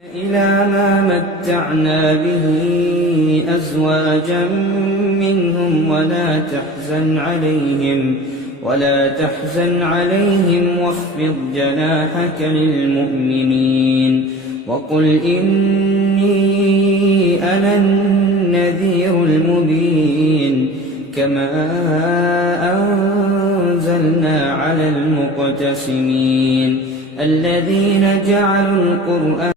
إلى ما متعنا به أزواجا منهم ولا تحزن عليهم واخفض جناحك للمؤمنين وقل إني أنا النذير المبين كما أنزلنا على المقتسمين الذين جعلوا القرآن